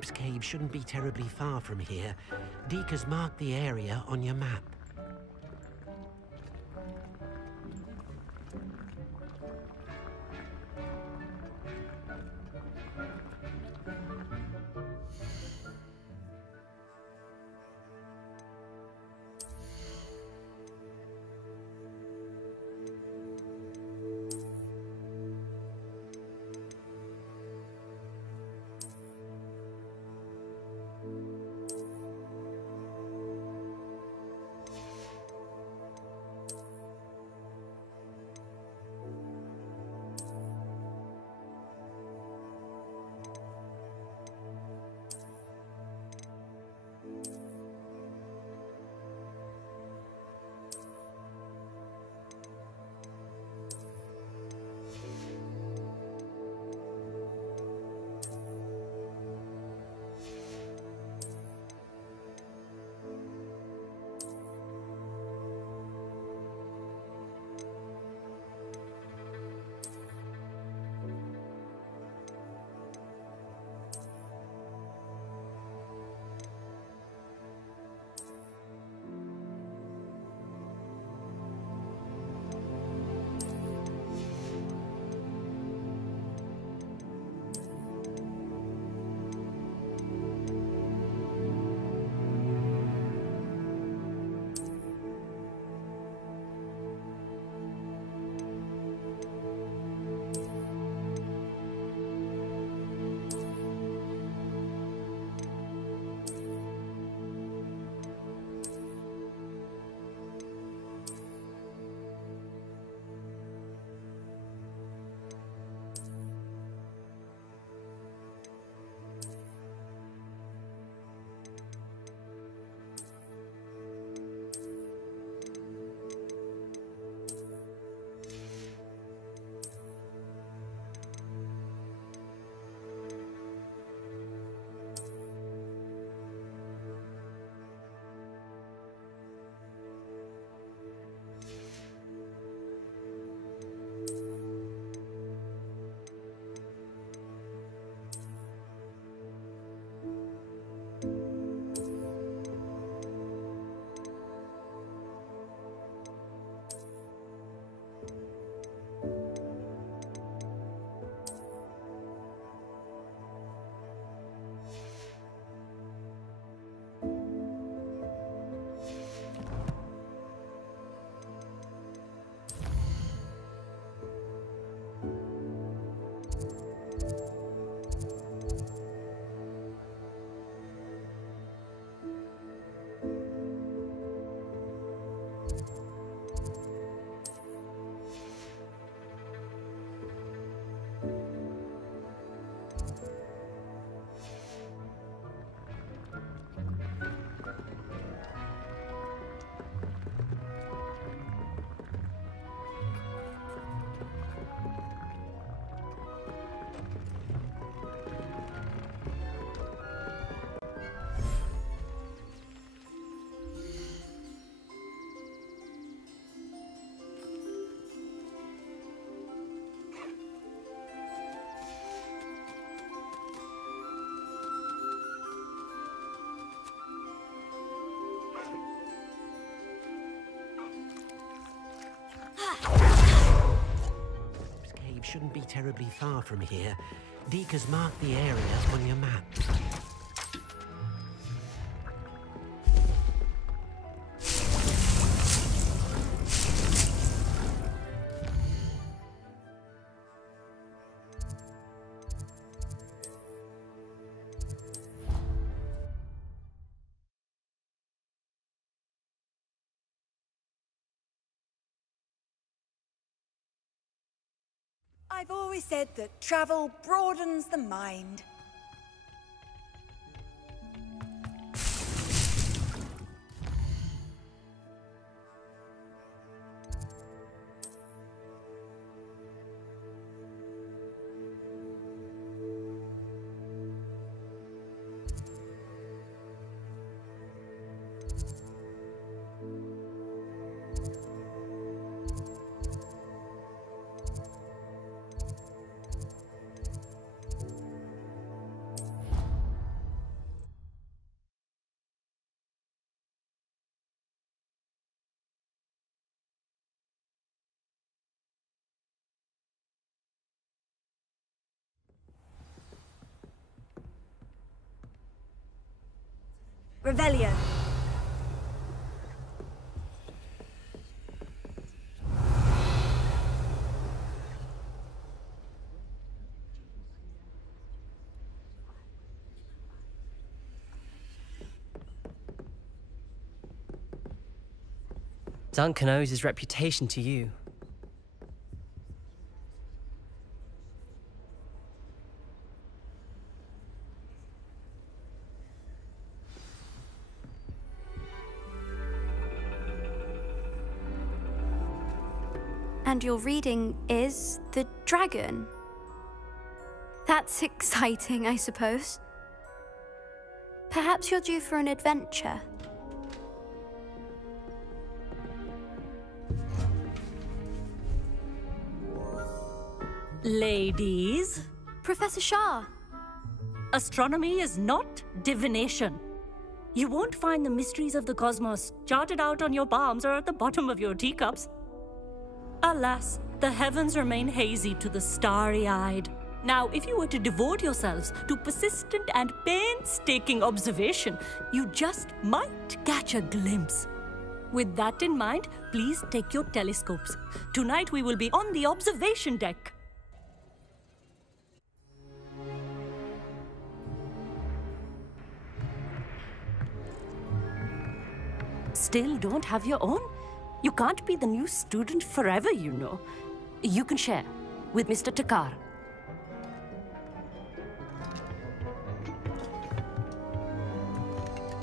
Bob's Cave shouldn't be terribly far from here. Deke has marked the area on your map. Shouldn't be terribly far from here. Deke has marked the area on your map. I've always said that travel broadens the mind. Revelio. Duncan owes his reputation to you. And your reading is the dragon. That's exciting, I suppose. Perhaps you're due for an adventure. Ladies, Professor Shah. astronomy is not divination. You won't find the mysteries of the cosmos charted out on your palms or at the bottom of your teacups. Alas, the heavens remain hazy to the starry-eyed. Now, if you were to devote yourselves to persistent and painstaking observation, you just might catch a glimpse. With that in mind, please take your telescopes. Tonight we will be on the observation deck. Still don't have your own? You can't be the new student forever, you know. You can share with Mr. Takar.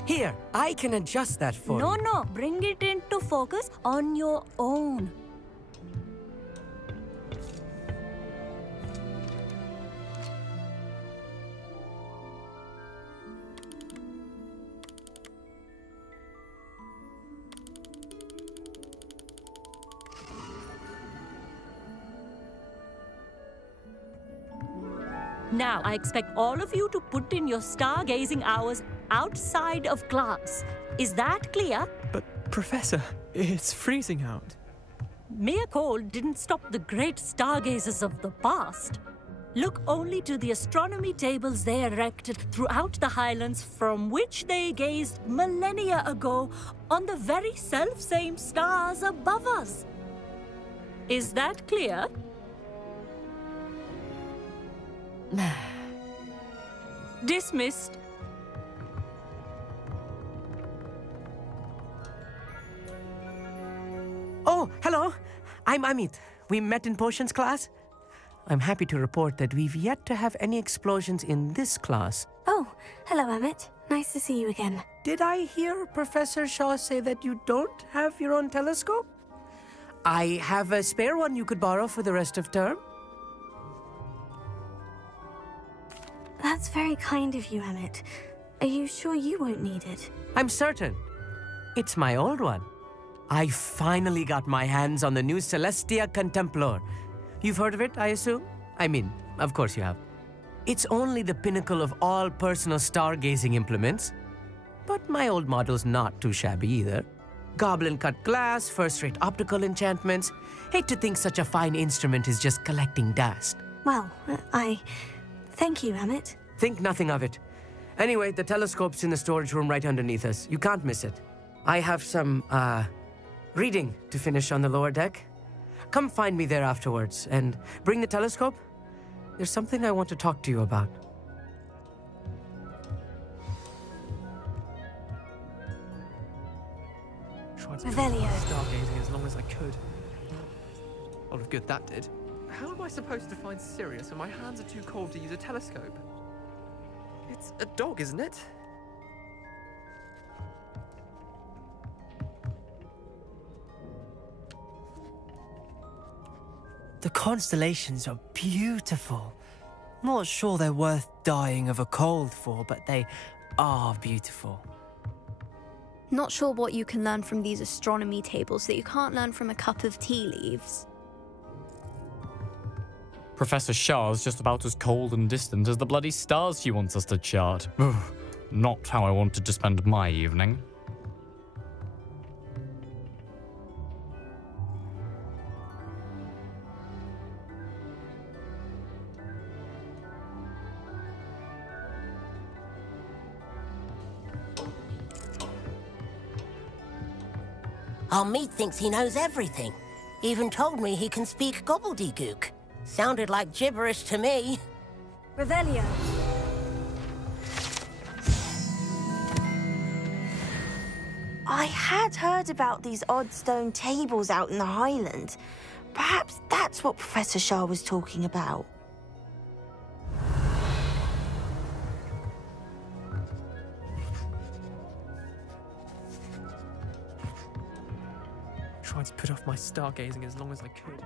Here, I can adjust that for you. No, bring it into focus on your own. Now, I expect all of you to put in your stargazing hours outside of class. Is that clear? But, Professor, it's freezing out. Mere cold didn't stop the great stargazers of the past. Look only to the astronomy tables they erected throughout the highlands from which they gazed millennia ago on the very self-same stars above us. Is that clear? Dismissed. Oh, hello. I'm Amit. We met in potions class. I'm happy to report that we've yet to have any explosions in this class. Oh, hello, Amit. Nice to see you again. Did I hear Professor Shaw say that you don't have your own telescope? I have a spare one you could borrow for the rest of term. That's very kind of you, Amit. Are you sure you won't need it? I'm certain. It's my old one. I finally got my hands on the new Celestia Contemplor. You've heard of it, I assume? I mean, of course you have. It's only the pinnacle of all personal stargazing implements. But my old model's not too shabby either. Goblin-cut glass, first-rate optical enchantments. Hate to think such a fine instrument is just collecting dust. Well, Thank you, Amit. Think nothing of it. Anyway, the telescope's in the storage room right underneath us. You can't miss it. I have some, reading to finish on the lower deck. Come find me there afterwards, and bring the telescope. There's something I want to talk to you about. Tried to Revelio. stargazing as long as I could. A lot of good that did. How am I supposed to find Sirius when my hands are too cold to use a telescope? It's a dog, isn't it? The constellations are beautiful. Not sure they're worth dying of a cold for, but they are beautiful. Not sure what you can learn from these astronomy tables that you can't learn from a cup of tea leaves. Professor Shah's just about as cold and distant as the bloody stars she wants us to chart. Ugh, not how I wanted to spend my evening. Our meat thinks he knows everything. Even told me he can speak gobbledygook. Sounded like gibberish to me. Revelio. I had heard about these odd stone tables out in the Highlands. Perhaps that's what Professor Shah was talking about. Tried to put off my stargazing as long as I could.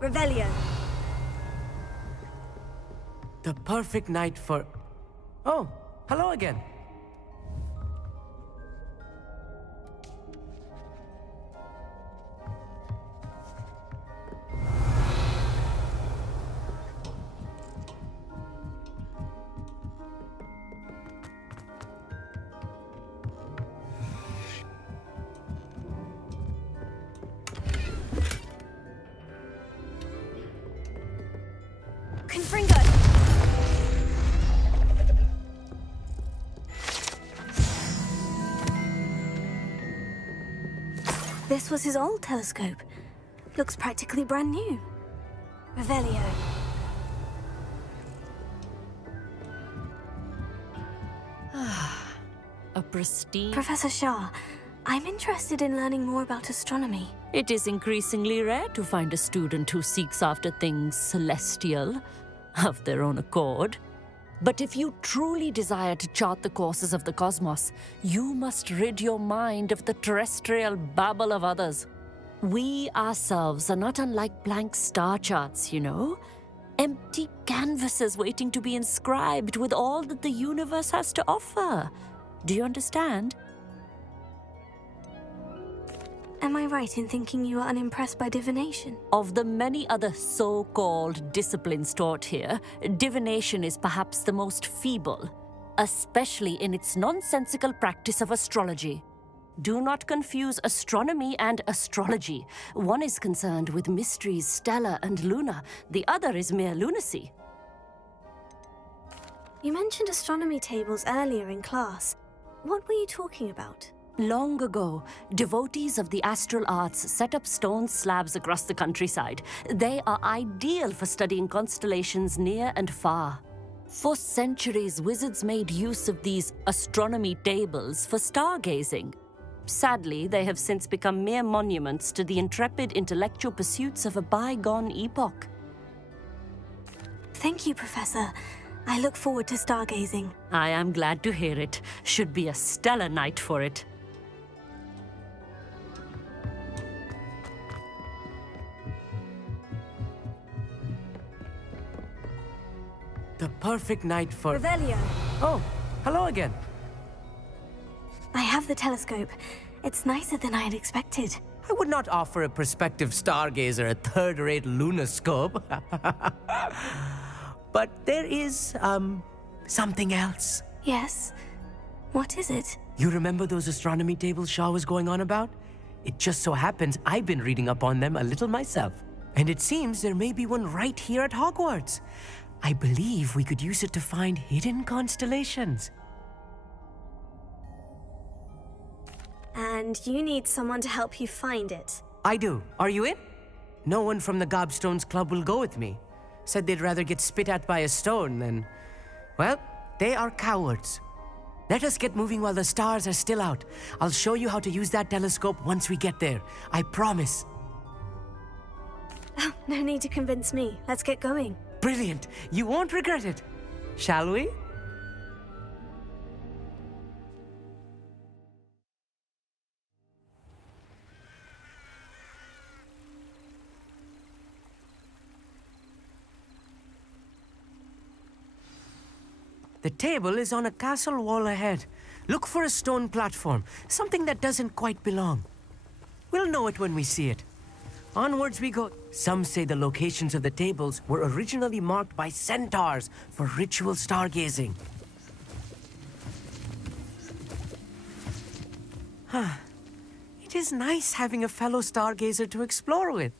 Revelio. The perfect night for... Oh, hello again. Confringo. This was his old telescope. Looks practically brand new. Revelio. A pristine... Professor Shah, I'm interested in learning more about astronomy. It is increasingly rare to find a student who seeks after things celestial, of their own accord. But if you truly desire to chart the courses of the cosmos, you must rid your mind of the terrestrial babble of others. We ourselves are not unlike blank star charts, you know? Empty canvases waiting to be inscribed with all that the universe has to offer. Do you understand? Am I right in thinking you are unimpressed by divination? Of the many other so-called disciplines taught here, divination is perhaps the most feeble, especially in its nonsensical practice of astrology. Do not confuse astronomy and astrology. One is concerned with mysteries stellar and lunar. The other is mere lunacy. You mentioned astronomy tables earlier in class. What were you talking about? Long ago, devotees of the astral arts set up stone slabs across the countryside. They are ideal for studying constellations near and far. For centuries, wizards made use of these astronomy tables for stargazing. Sadly, they have since become mere monuments to the intrepid intellectual pursuits of a bygone epoch. Thank you, Professor. I look forward to stargazing. I am glad to hear it. Should be a stellar night for it. The perfect night for... Revelio. Oh, hello again. I have the telescope. It's nicer than I had expected. I would not offer a prospective stargazer a third-rate lunoscope. But there is, something else. Yes? What is it? You remember those astronomy tables Shah was going on about? It just so happens I've been reading up on them a little myself. And it seems there may be one right here at Hogwarts. I believe we could use it to find hidden constellations. And you need someone to help you find it. I do. Are you in? No one from the Gobstones Club will go with me. Said they'd rather get spit at by a stone than... Well, they are cowards. Let us get moving while the stars are still out. I'll show you how to use that telescope once we get there. I promise. Oh, no need to convince me. Let's get going. Brilliant. You won't regret it. Shall we? The table is on a castle wall ahead. Look for a stone platform, something that doesn't quite belong. We'll know it when we see it. Onwards we go. Some say the locations of the tables were originally marked by centaurs for ritual stargazing. It is nice having a fellow stargazer to explore with.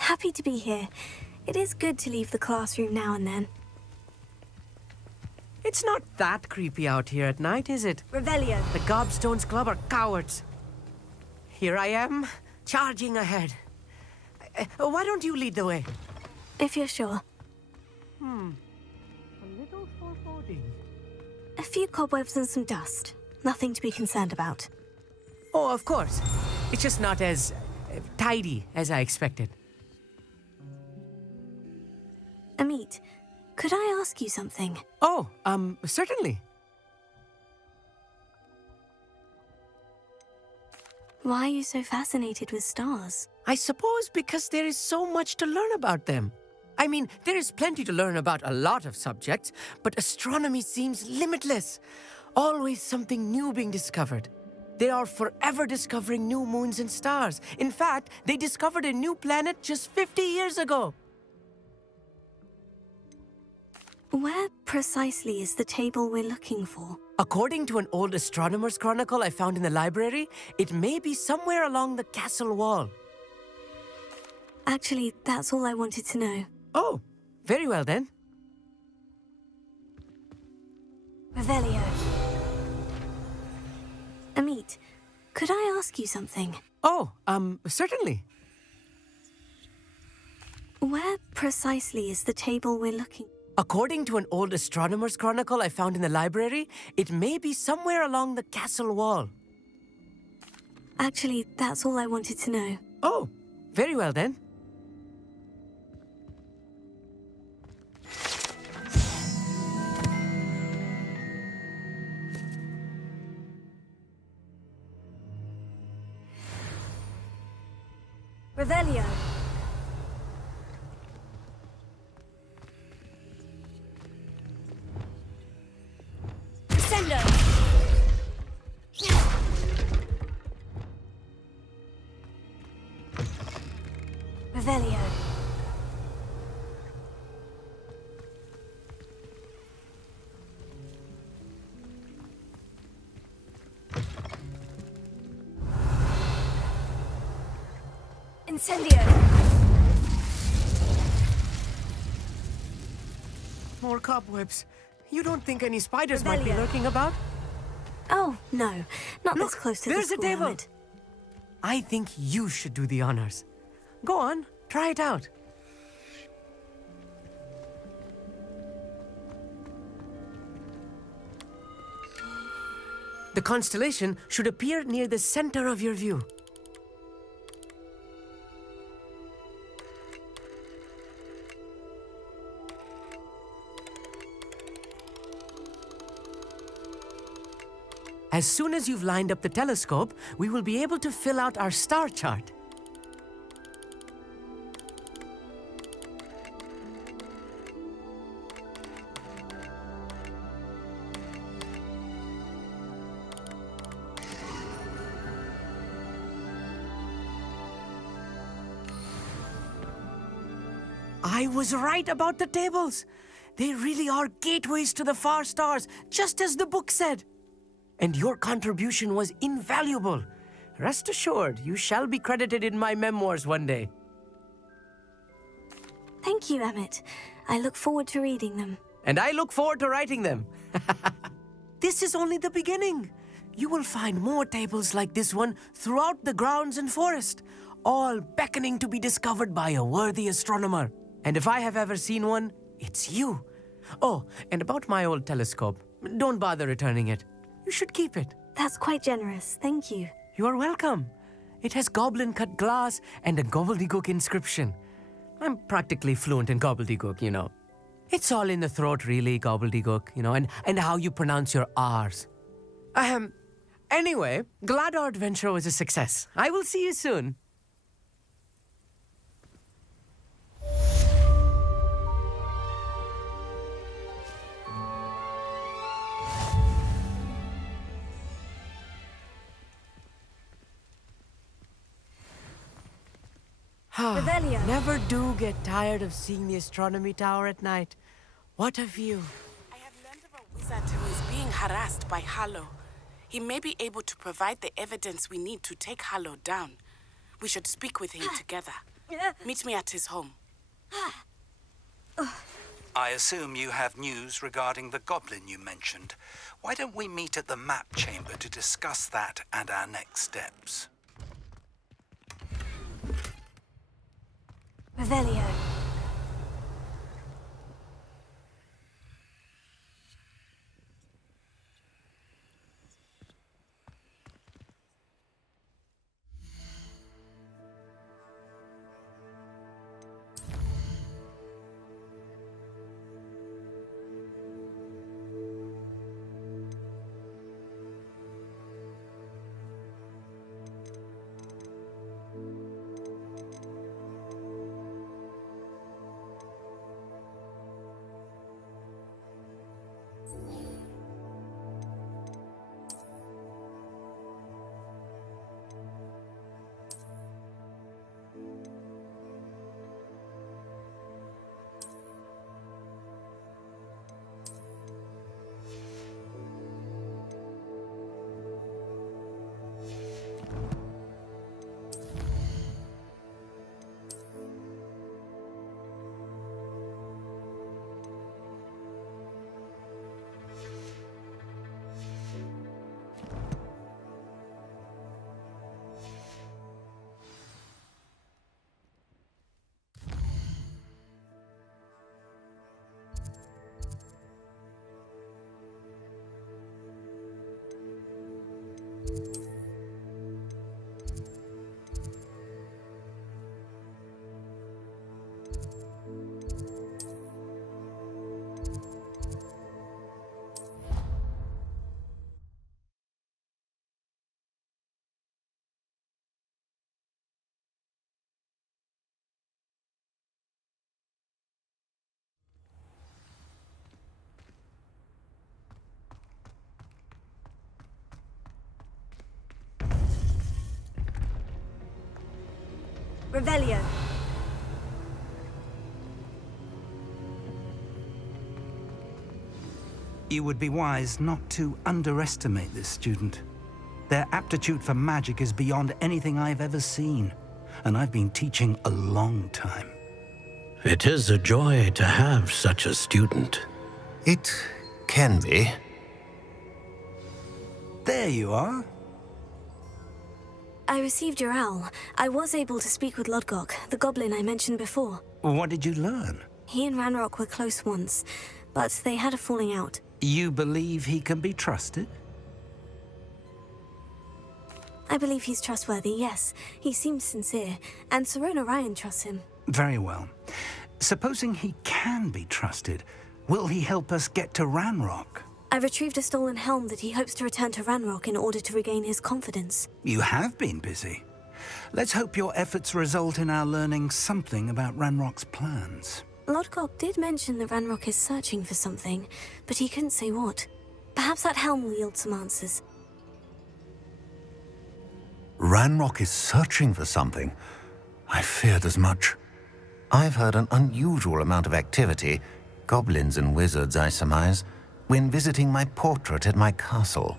Happy to be here. It is good to leave the classroom now and then. It's not that creepy out here at night, is it? Revelio. The Gobstones Club are cowards. Here I am, charging ahead. Why don't you lead the way? If you're sure. A little foreboding. A few cobwebs and some dust. Nothing to be concerned about. Oh, of course. It's just not as tidy as I expected. Amit, could I ask you something? Oh, certainly. Why are you so fascinated with stars? I suppose because there is so much to learn about them. I mean, there is plenty to learn about a lot of subjects, but astronomy seems limitless. Always something new being discovered. They are forever discovering new moons and stars. In fact, they discovered a new planet just 50 years ago. Where precisely is the table we're looking for? According to an old astronomer's chronicle I found in the library, it may be somewhere along the castle wall. Actually, that's all I wanted to know. Oh, very well then. Revelio. Amit, could I ask you something? Oh, certainly. Where precisely is the table we're looking? According to an old astronomer's chronicle I found in the library, it may be somewhere along the castle wall. Actually, that's all I wanted to know. Oh, very well then. Revelio. Descendo. Revelio. Incendio. More cobwebs. You don't think any spiders might be lurking about? Oh, no. Not Look, this close to the there's a school table. limit. I think you should do the honors. Go on, try it out. The constellation should appear near the center of your view. As soon as you've lined up the telescope, we will be able to fill out our star chart. I was right about the tables. They really are gateways to the far stars, just as the book said. And your contribution was invaluable. Rest assured, you shall be credited in my memoirs one day. Thank you, Emmett. I look forward to reading them. And I look forward to writing them. This is only the beginning. You will find more tables like this one throughout the grounds and forest, all beckoning to be discovered by a worthy astronomer. And if I have ever seen one, it's you. Oh, and about my old telescope, don't bother returning it. You should keep it. That's quite generous. Thank you. You are welcome. It has goblin-cut glass and a gobbledygook inscription. I'm practically fluent in gobbledygook, you know. It's all in the throat, really, gobbledygook, you know, and how you pronounce your R's. Anyway, glad our adventure was a success. I will see you soon. Revelio. Never do get tired of seeing the astronomy tower at night. What a view. I have learned of a wizard who is being harassed by Harlow. He may be able to provide the evidence we need to take Harlow down. We should speak with him together. Meet me at his home. I assume you have news regarding the goblin you mentioned. Why don't we meet at the map chamber to discuss that and our next steps? Revelio. Revelio. You would be wise not to underestimate this student. Their aptitude for magic is beyond anything I've ever seen, and I've been teaching a long time. It is a joy to have such a student. It can be. There you are. I received your owl. I was able to speak with Lodgok, the goblin I mentioned before. What did you learn? He and Ranrock were close once, but they had a falling out. You believe he can be trusted? I believe he's trustworthy, yes. He seems sincere, and Serona Ryan trusts him. Very well. Supposing he can be trusted, will he help us get to Ranrock? I retrieved a stolen helm that he hopes to return to Ranrock in order to regain his confidence. You have been busy. Let's hope your efforts result in our learning something about Ranrock's plans. Lodgok did mention that Ranrock is searching for something, but he couldn't say what. Perhaps that helm will yield some answers. Ranrock is searching for something. I feared as much. I've heard an unusual amount of activity, goblins and wizards, I surmise, when visiting my portrait at my castle.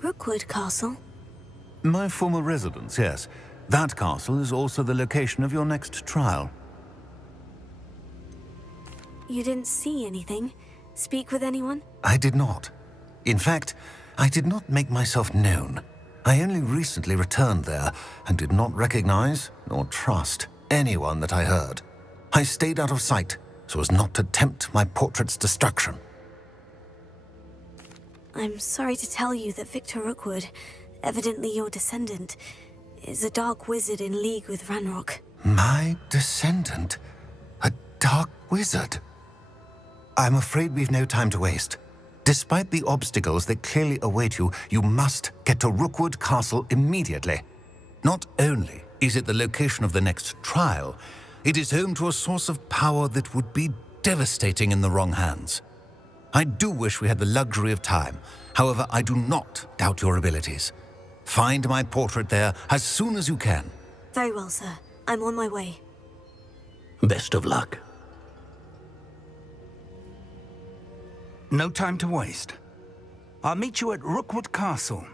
Rookwood Castle? My former residence, yes. That castle is also the location of your next trial. You didn't see anything? Speak with anyone? I did not. In fact, I did not make myself known. I only recently returned there and did not recognize nor trust anyone that I heard. I stayed out of sight so as not to tempt my portrait's destruction. I'm sorry to tell you that Victor Rookwood, evidently your descendant, is a dark wizard in league with Ranrock. My descendant? A dark wizard? I'm afraid we've no time to waste. Despite the obstacles that clearly await you, you must get to Rookwood Castle immediately. Not only is it the location of the next trial, it is home to a source of power that would be devastating in the wrong hands. I do wish we had the luxury of time. However, I do not doubt your abilities. Find my portrait there as soon as you can. Very well, sir. I'm on my way. Best of luck. No time to waste. I'll meet you at Rookwood Castle.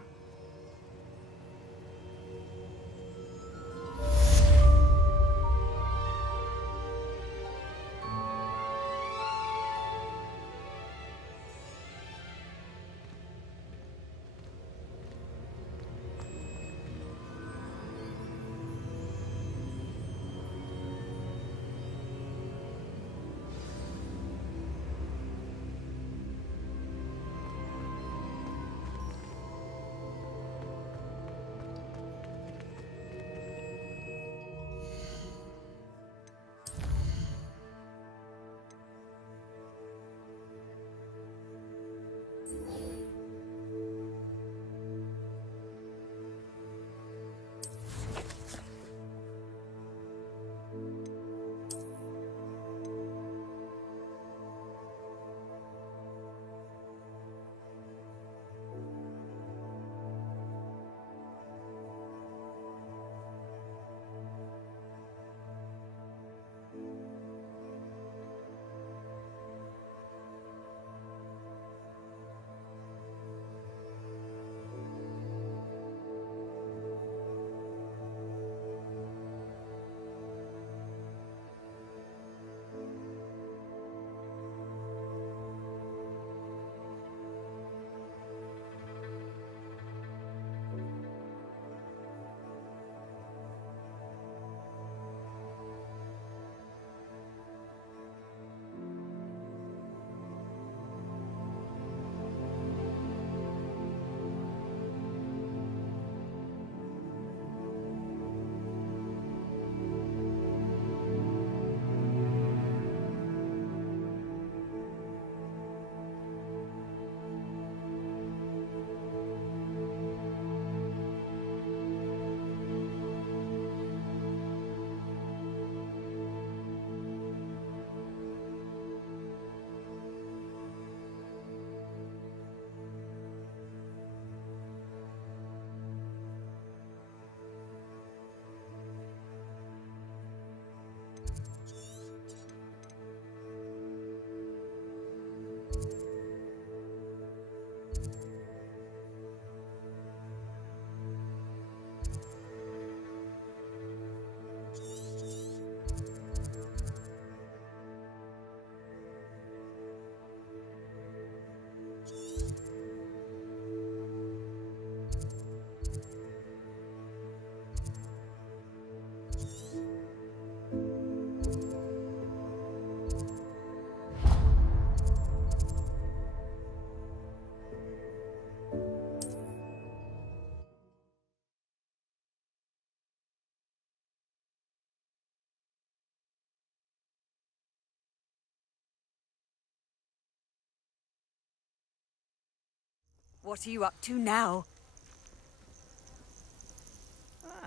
What are you up to now?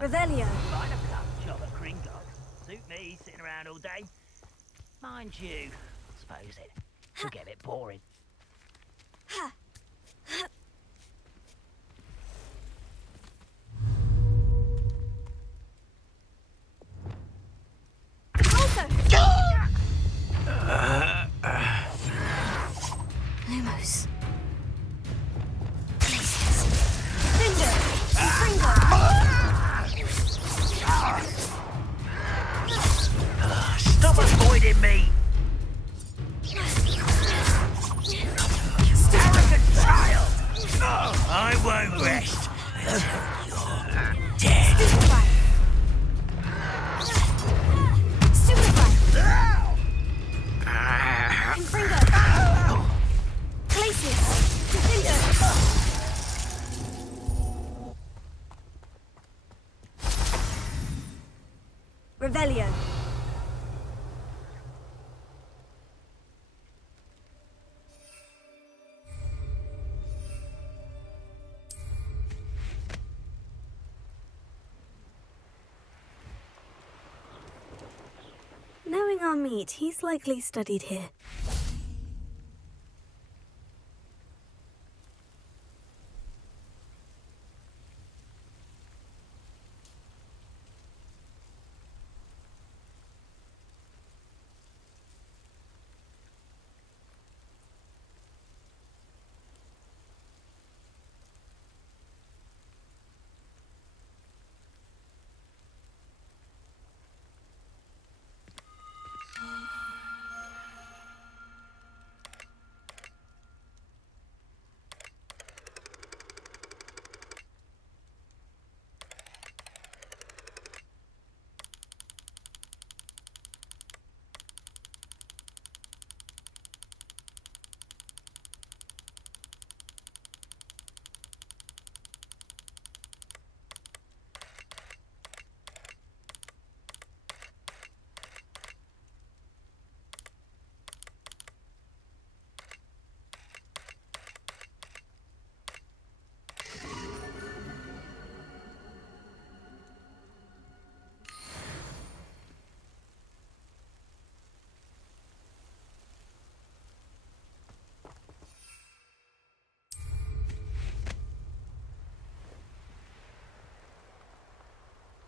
Revelio. Find a tough job at Gringotts. Suit me, sitting around all day. Mind you, I suppose it could get a bit boring. Lumos. Stop avoiding me! Arrogant child! I won't rest until you're dead. Revelio. Knowing our meat, he's likely studied here.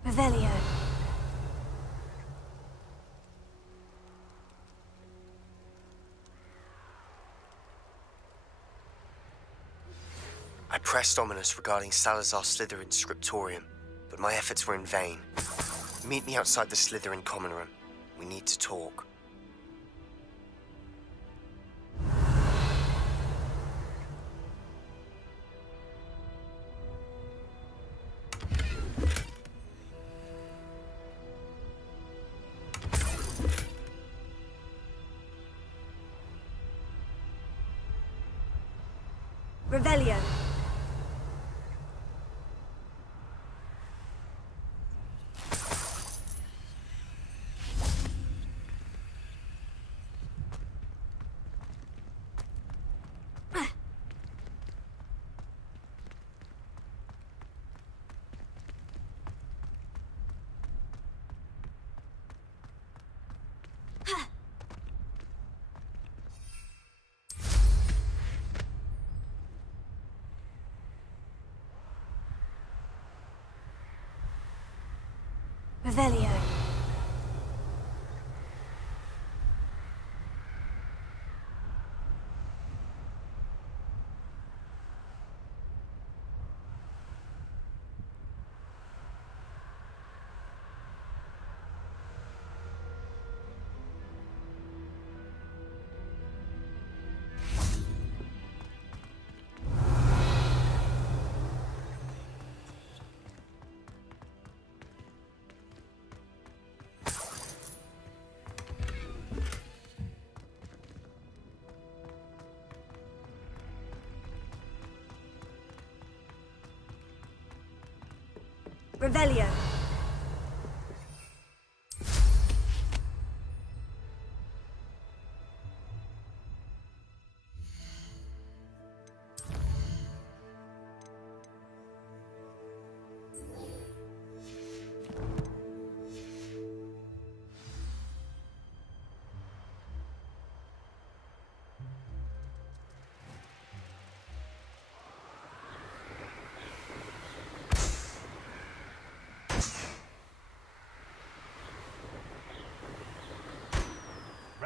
Revelio. I pressed Ominous regarding Salazar Slytherin's scriptorium, but my efforts were in vain. Meet me outside the Slytherin common room. We need to talk. Revelio. Revelio. Revelio.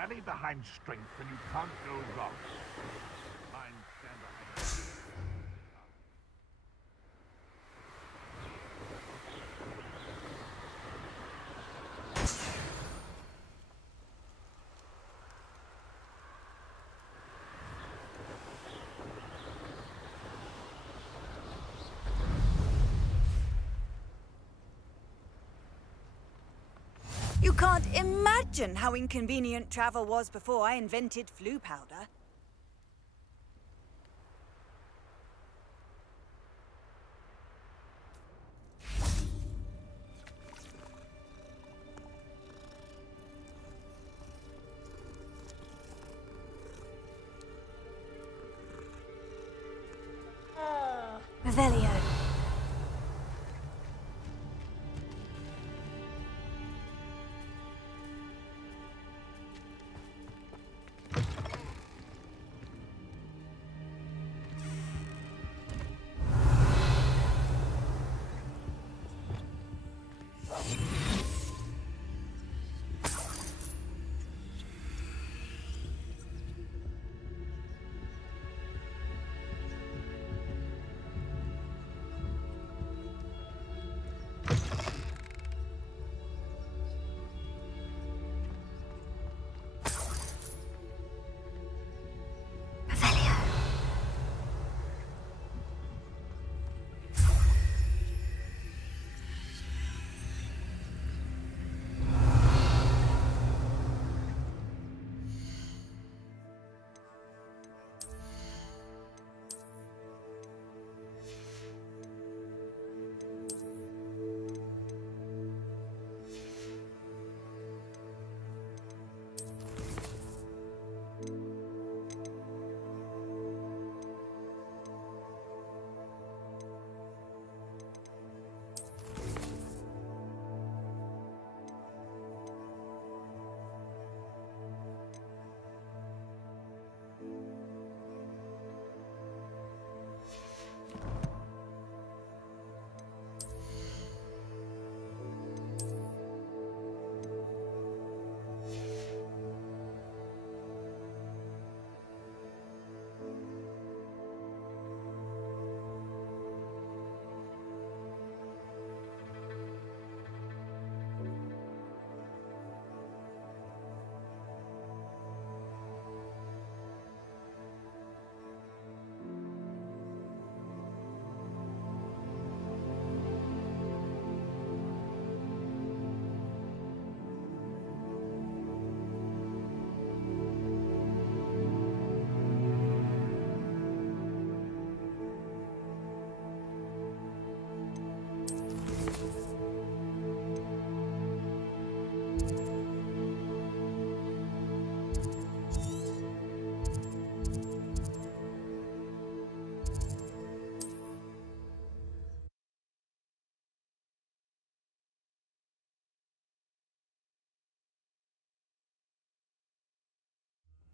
rally behind strength and you can't go wrong. Mind stand behind. You can't imagine how inconvenient travel was before I invented flu powder. Revelio.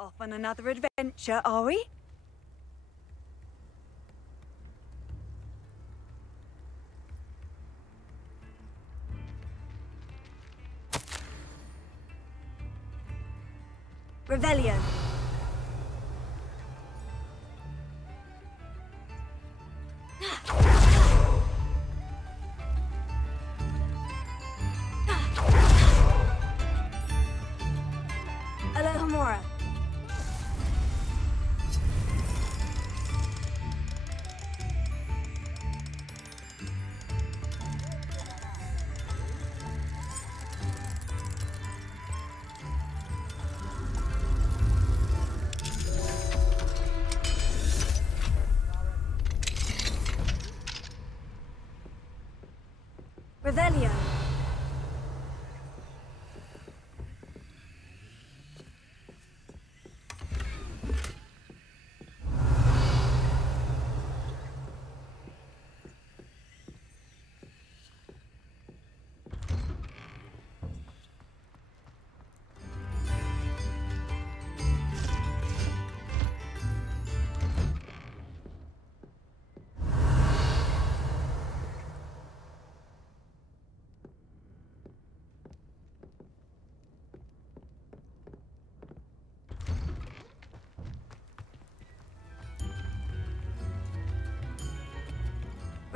Off on another adventure, are we? Revelio. Alohomora. Revelio.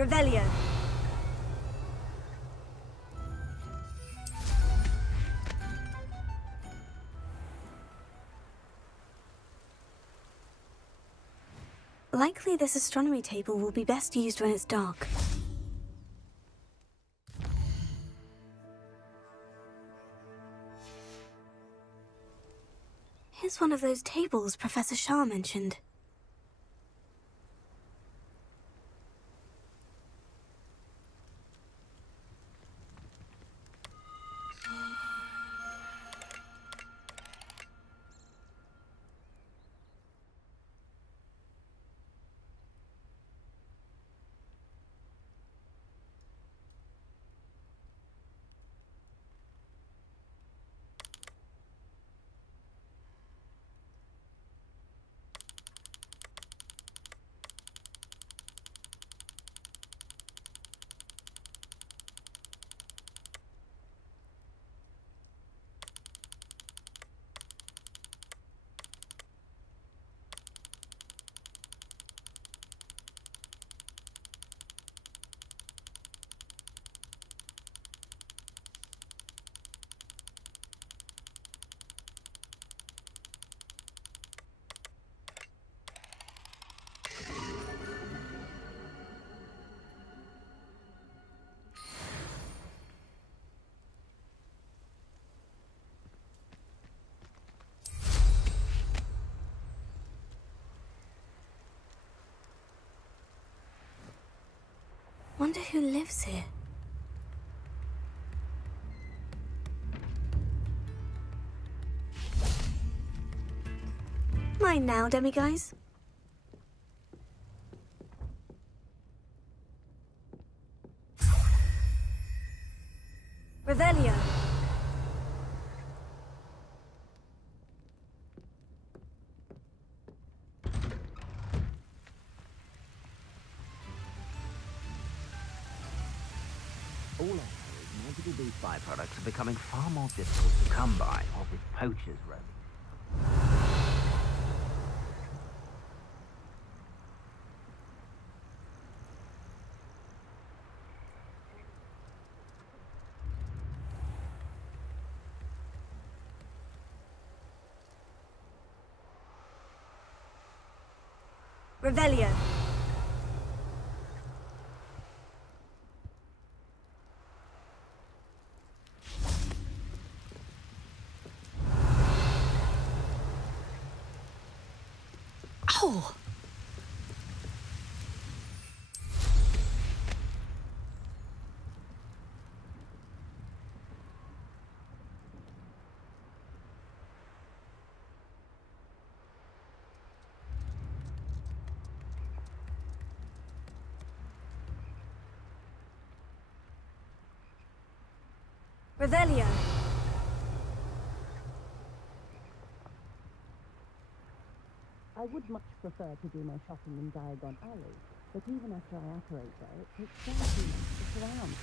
Revelio. Likely this astronomy table will be best used when it's dark. Here's one of those tables Professor Shah mentioned. Wonder who lives here. Mine now, demiguys. Revelio. All I know is magical beast byproducts are becoming far more difficult to come by off this poacher's road. Revelio. Oh! Revelio. I would much prefer to do my shopping in Diagon Alley, but even after I operate there, it takes far too long to sit around.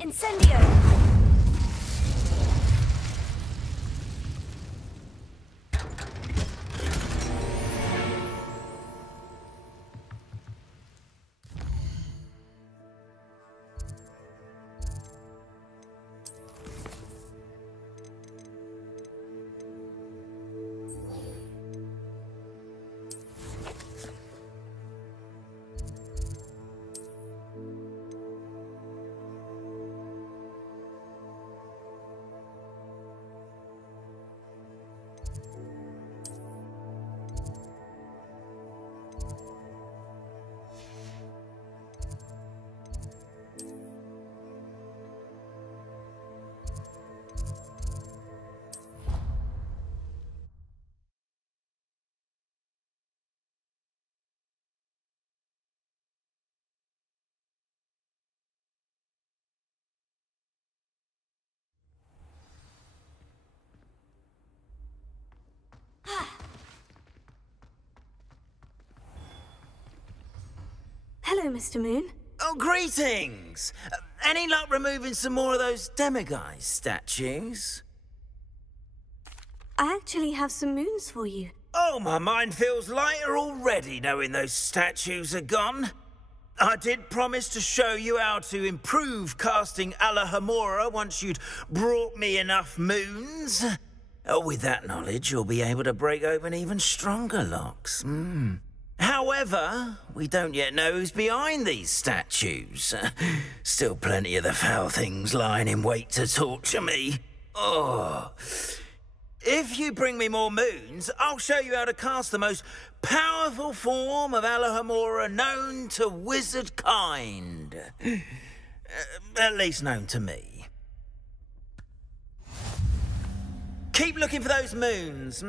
Incendio! Hello, Mr. Moon. Oh, greetings! Any luck removing some more of those demiguise statues? I actually have some moons for you. Oh, my mind feels lighter already knowing those statues are gone. I did promise to show you how to improve casting Alohomora once you'd brought me enough moons. With that knowledge, you'll be able to break open even stronger locks. However, we don't yet know who's behind these statues. Still plenty of the foul things lying in wait to torture me. Oh. If you bring me more moons, I'll show you how to cast the most powerful form of Alohomora known to wizard kind. At least known to me. Keep looking for those moons,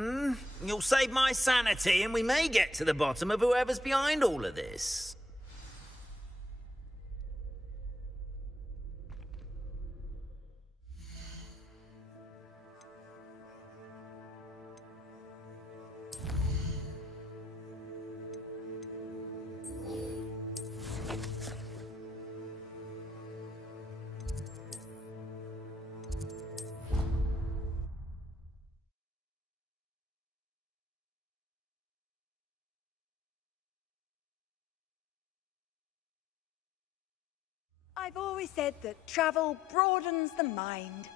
You'll save my sanity and we may get to the bottom of whoever's behind all of this. I've always said that travel broadens the mind.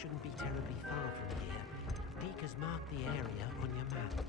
Shouldn't be terribly far from here. Deke has marked the area on your map.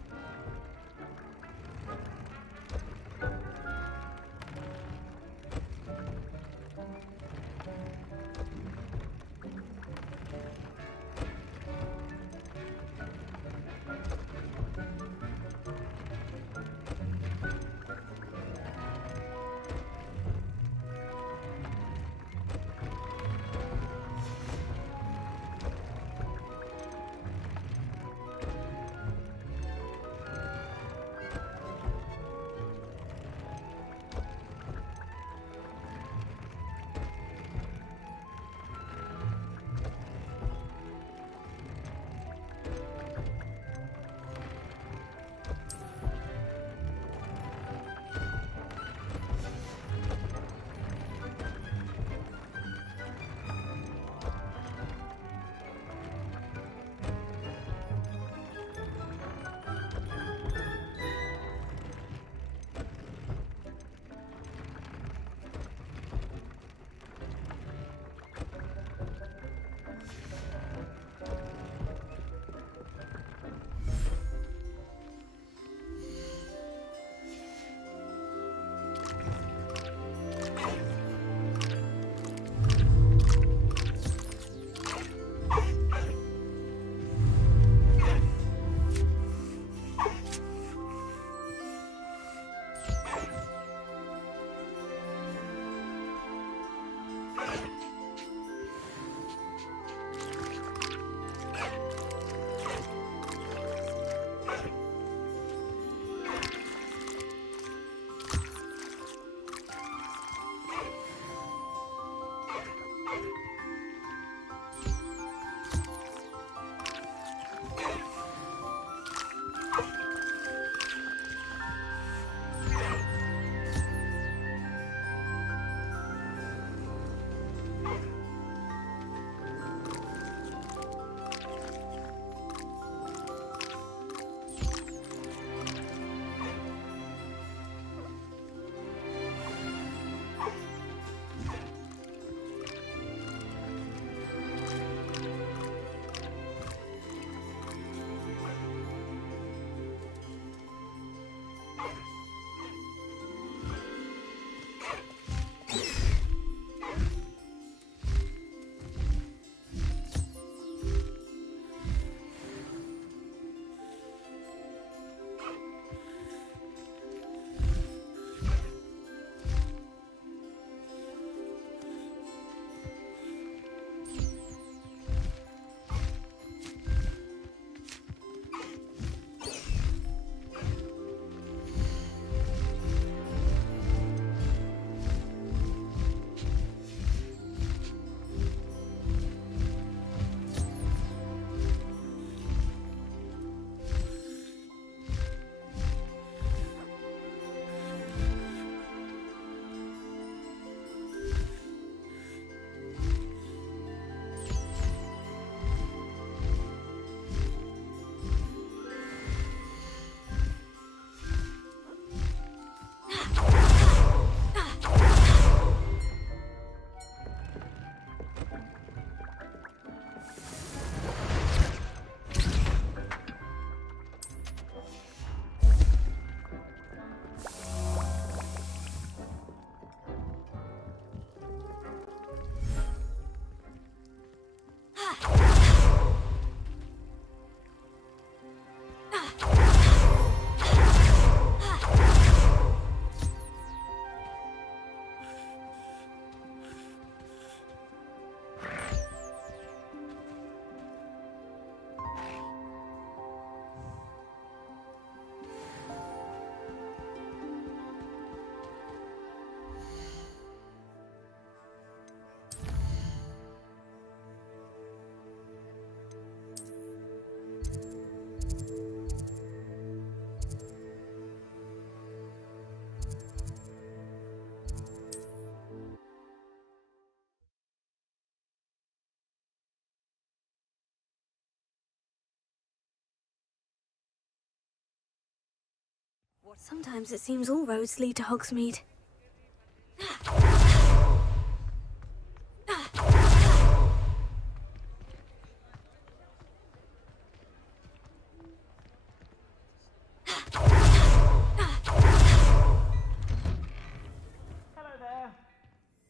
Sometimes it seems all roads lead to Hogsmeade.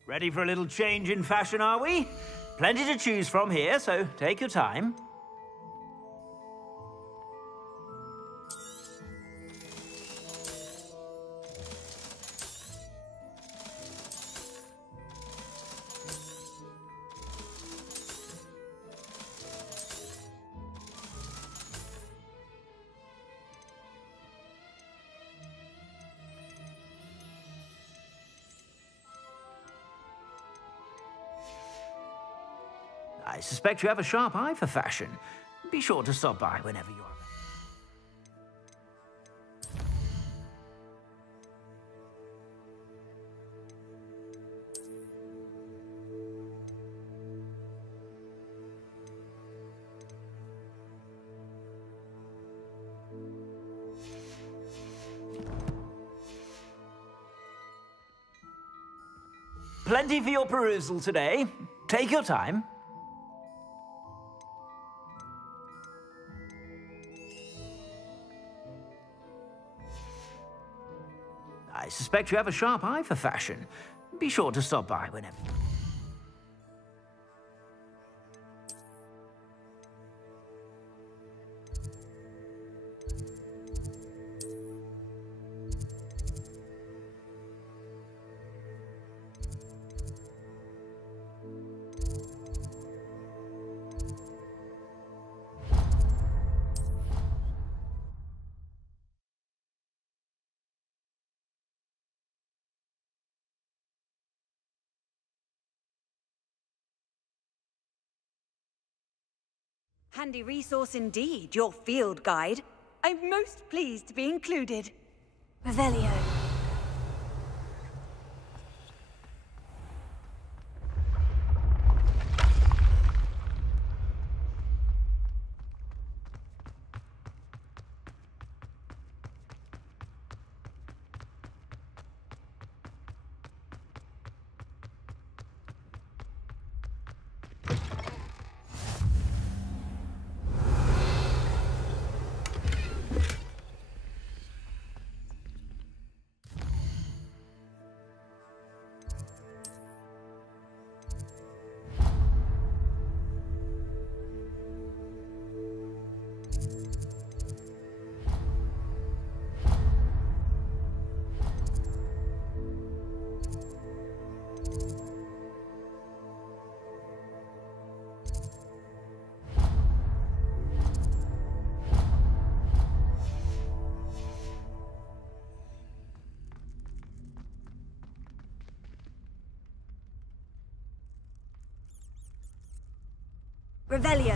Ready for a little change in fashion, are we? Plenty to choose from here, so take your time. I suspect you have a sharp eye for fashion. Be sure to stop by whenever you're... Plenty for your perusal today. Take your time. I suspect you have a sharp eye for fashion. Be sure to stop by whenever... Handy resource indeed, your field guide. I'm most pleased to be included. Revelio. Revelio.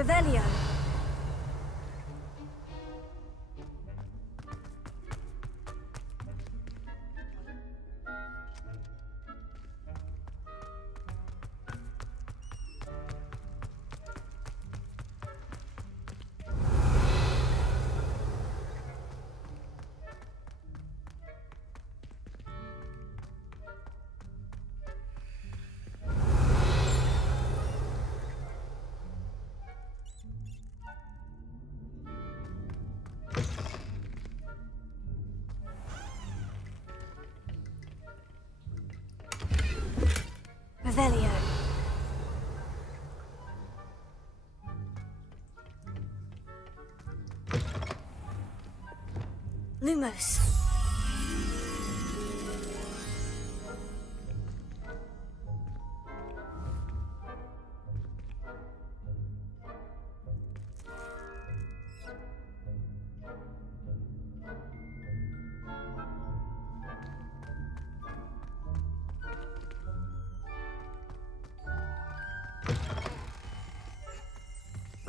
Revelio. Revelio. Lumos.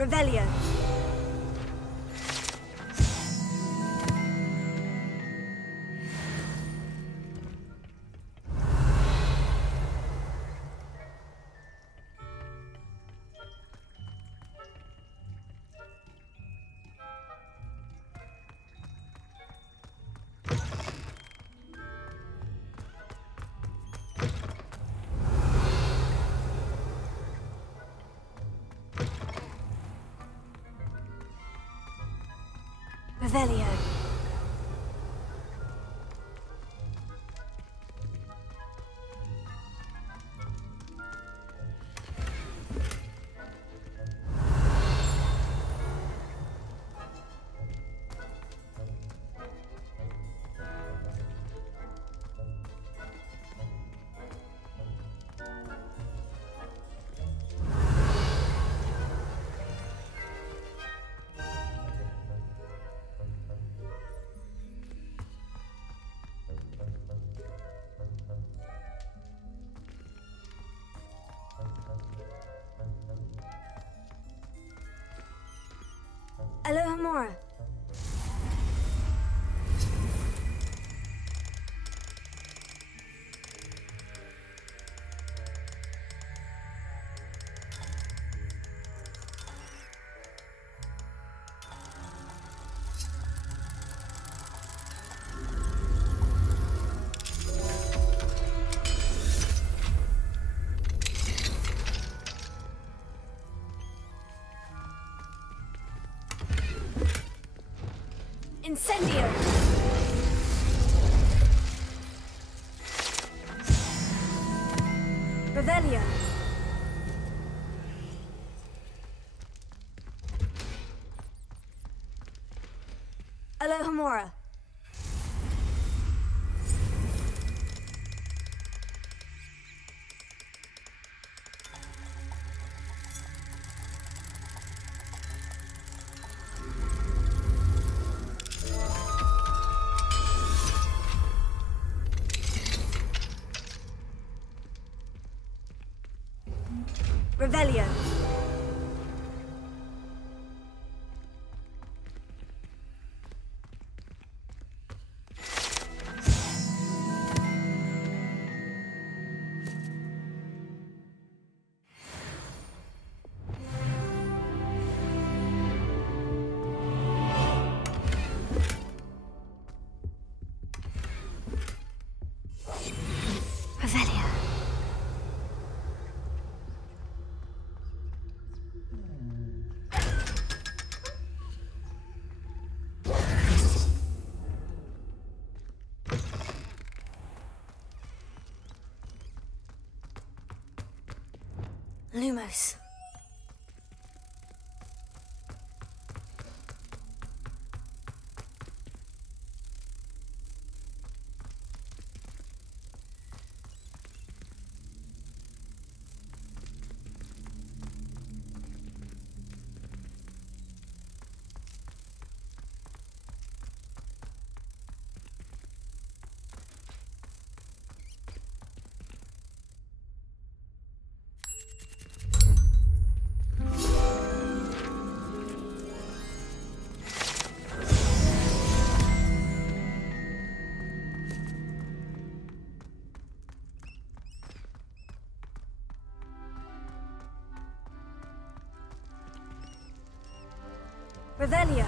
Revelio. Revelio. Alohomora. Incendio! Revelio! Alohomora! Revelio. Revelio. Lumos. Revelio.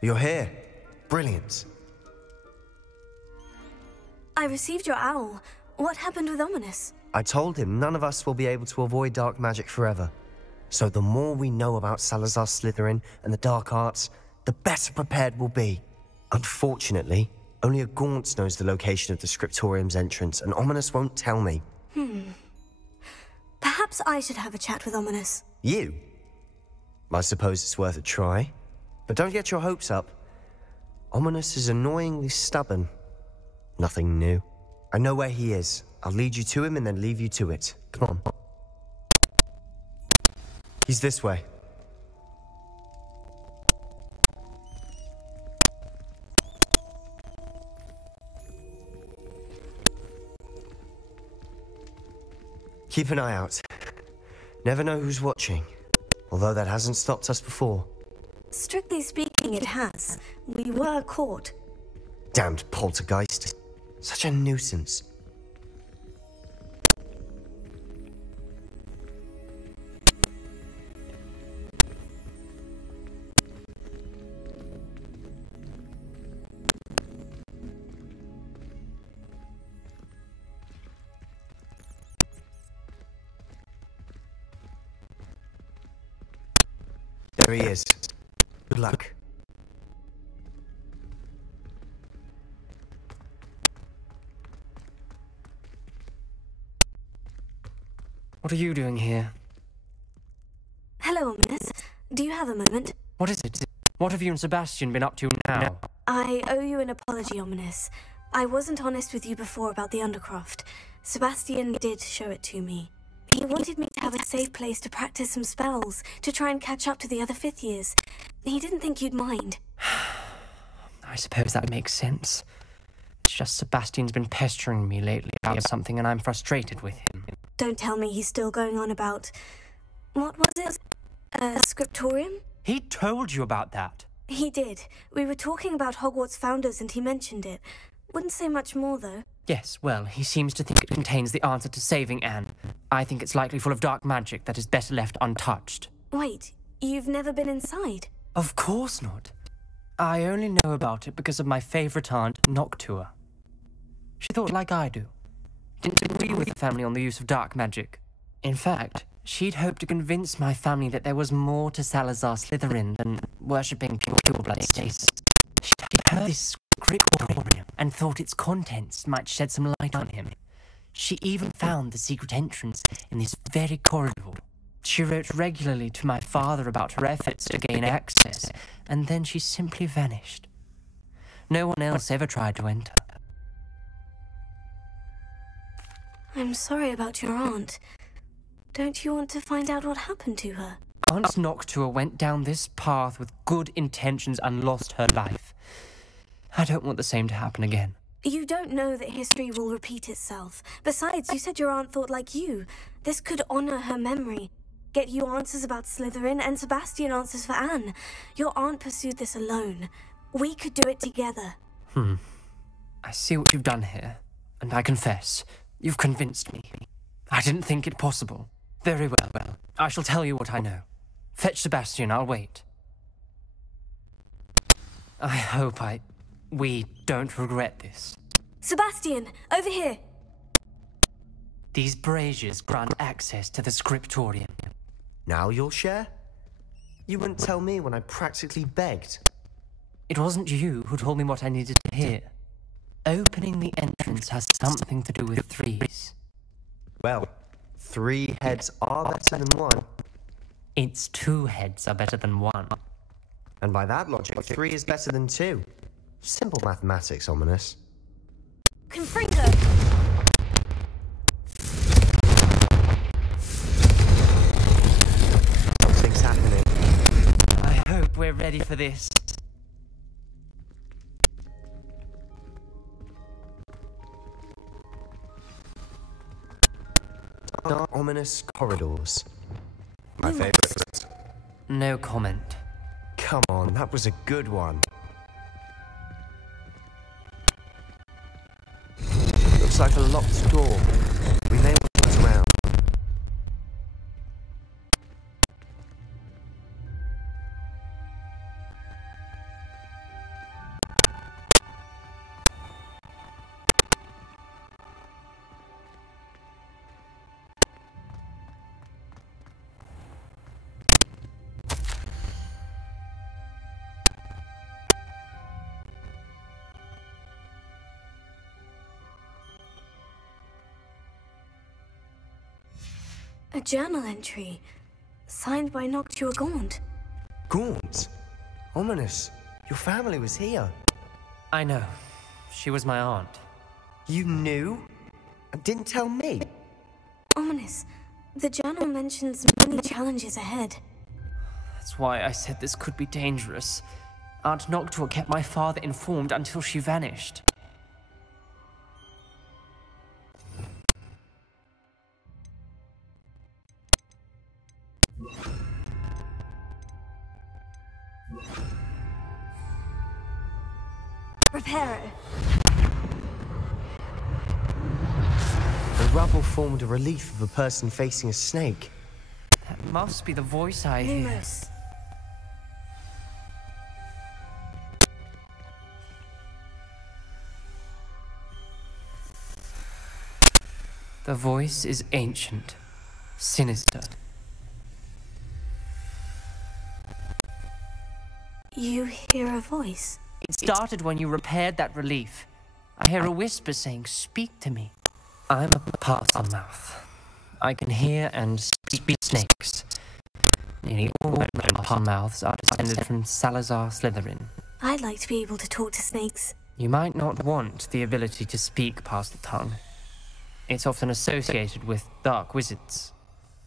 You're here. Brilliant. I received your owl. What happened with Ominous? I told him none of us will be able to avoid dark magic forever. So the more we know about Salazar Slytherin and the dark arts, the better prepared we'll be. Unfortunately, only a Gaunt knows the location of the Scriptorium's entrance, and Ominous won't tell me. Perhaps I should have a chat with Ominous. You? I suppose it's worth a try. But don't get your hopes up. Ominous is annoyingly stubborn. Nothing new. I know where he is. I'll lead you to him and then leave you to it. Come on. He's this way. Keep an eye out. Never know who's watching, although that hasn't stopped us before. Strictly speaking, it has. We were caught. Damned poltergeist. Such a nuisance. There he is. Good luck. What are you doing here? Hello, Ominous. Do you have a moment? What is it? What have you and Sebastian been up to now? I owe you an apology, Ominous. I wasn't honest with you before about the Undercroft. Sebastian did show it to me. He wanted me to have a safe place to practice some spells, to try and catch up to the other 5th years. He didn't think you'd mind. I suppose that makes sense. It's just Sebastian's been pestering me lately about something and I'm frustrated with him. Don't tell me he's still going on about... What was it? A scriptorium? He told you about that? He did. We were talking about Hogwarts founders and he mentioned it. Wouldn't say much more, though. Yes, well, he seems to think it contains the answer to saving Anne. I think it's likely full of dark magic that is better left untouched. Wait, you've never been inside? Of course not. I only know about it because of my favourite aunt, Noctua. She thought like I do. Didn't agree with the family on the use of dark magic. In fact, she'd hoped to convince my family that there was more to Salazar Slytherin than worshipping pure blood states. She heard this scriptorium and thought its contents might shed some light on him. She even found the secret entrance in this very corridor. She wrote regularly to my father about her efforts to gain access, and then she simply vanished. No one else ever tried to enter. I'm sorry about your aunt. Don't you want to find out what happened to her? Aunt Noctua went down this path with good intentions and lost her life. I don't want the same to happen again. You don't know that history will repeat itself. Besides, you said your aunt thought like you. This could honor her memory. Get you answers about Slytherin and Sebastian answers for Anne. Your aunt pursued this alone. We could do it together. I see what you've done here, and I confess, you've convinced me. I didn't think it possible. Very well. I shall tell you what I know. Fetch Sebastian, I'll wait. I hope we don't regret this. Sebastian, over here! These braziers grant access to the scriptorium. Now you'll share? You wouldn't tell me when I practically begged. It wasn't you who told me what I needed to hear. Opening the entrance has something to do with threes. Well, 3 heads are better than 1. It's 2 heads are better than 1. And by that logic, 3 is better than 2. Simple mathematics, Ominous. Confringo! Something's happening. I hope we're ready for this. Dark, ominous corridors. My favorite. No comment. Come on, that was a good one. Looks like a locked door. We may want to look around. A journal entry, signed by Noctua Gaunt. Gaunt? Ominous. Your family was here. I know. She was my aunt. You knew? And didn't tell me. Ominous. The journal mentions many challenges ahead. That's why I said this could be dangerous. Aunt Noctua kept my father informed until she vanished. Reparo. The rubble formed a relief of a person facing a snake. That must be the voice I hear. Lumos. The voice is ancient, sinister. You hear a voice? It started when you repaired that relief. I hear a whisper saying, "Speak to me." I'm a parcel mouth. I can hear and speak snakes. Nearly all parcel mouths are descended from Salazar Slytherin. I'd like to be able to talk to snakes. You might not want the ability to speak past the tongue. It's often associated with dark wizards.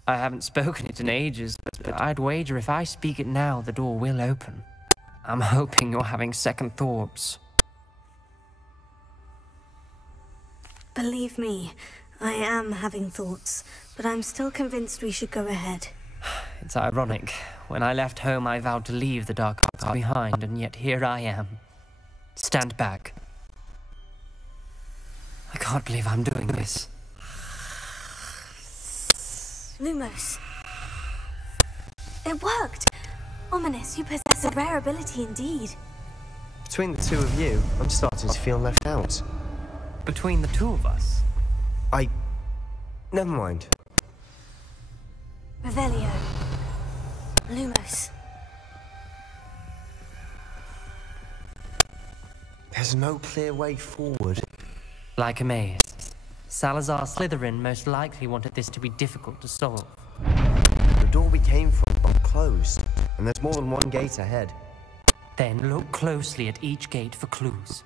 I haven't spoken it in ages, but I'd wager if I speak it now, the door will open. I'm hoping you're having second thoughts. Believe me, I am having thoughts, but I'm still convinced we should go ahead. It's ironic. When I left home, I vowed to leave the dark arts behind, and yet here I am. Stand back. I can't believe I'm doing this. Lumos. It worked! Ominous, you possess a rare ability indeed. Between the two of you, I'm starting to feel left out. Between the two of us? Never mind. Revelio. Lumos. There's no clear way forward. Like a maze. Salazar Slytherin most likely wanted this to be difficult to solve. The door we came from closed, and there's more than one gate ahead. Then look closely at each gate for clues.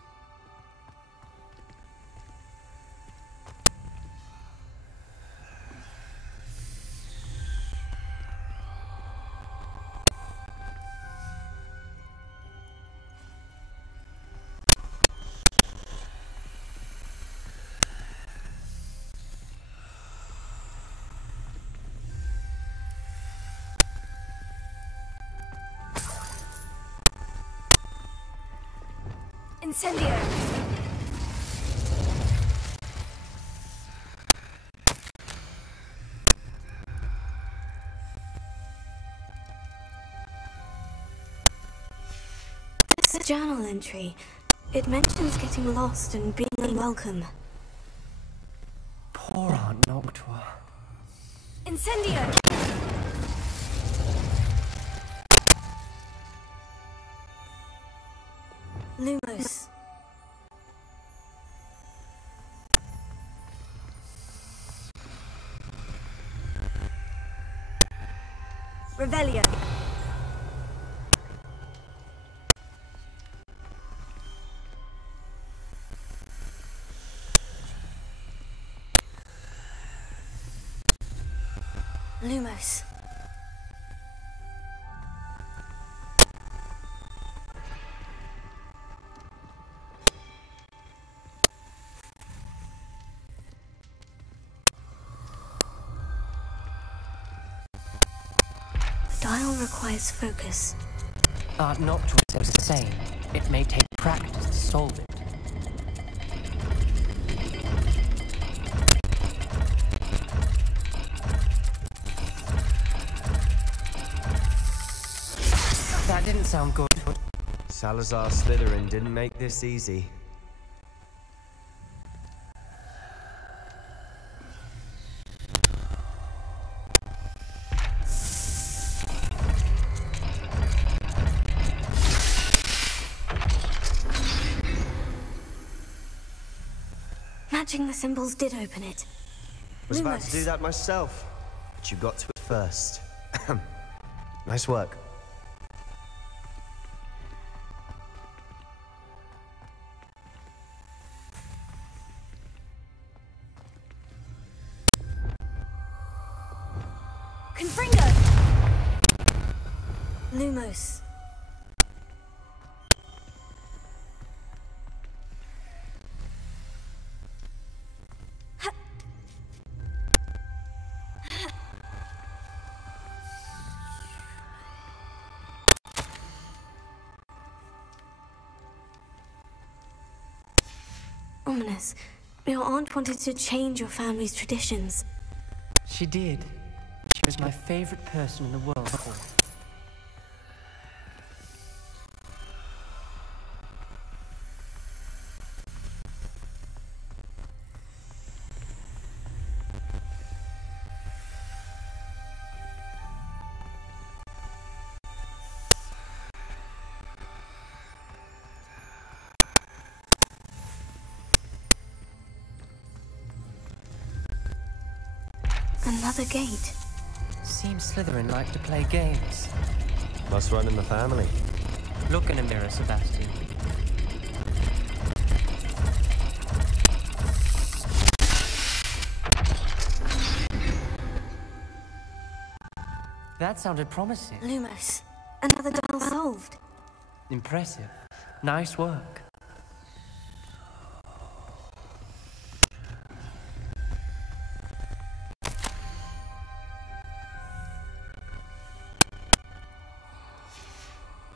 Incendio! This is a journal entry. It mentions getting lost and being unwelcome. Poor Aunt Noctua. Incendio! Lumos. Revelio. Lumos. Dial requires focus. Aunt Noctua says the same. It may take practice to solve it. That didn't sound good. Salazar Slytherin didn't make this easy. Matching the symbols did open it. Was about to do that myself, but you got to it first. Nice work. Lumos. Ominous. Your aunt wanted to change your family's traditions. She did. She was my favorite person in the world. Another gate. Seems Slytherin like to play games. Must run in the family. Look in a mirror, Sebastian. That sounded promising. Lumos. Another dial solved. Impressive. Nice work.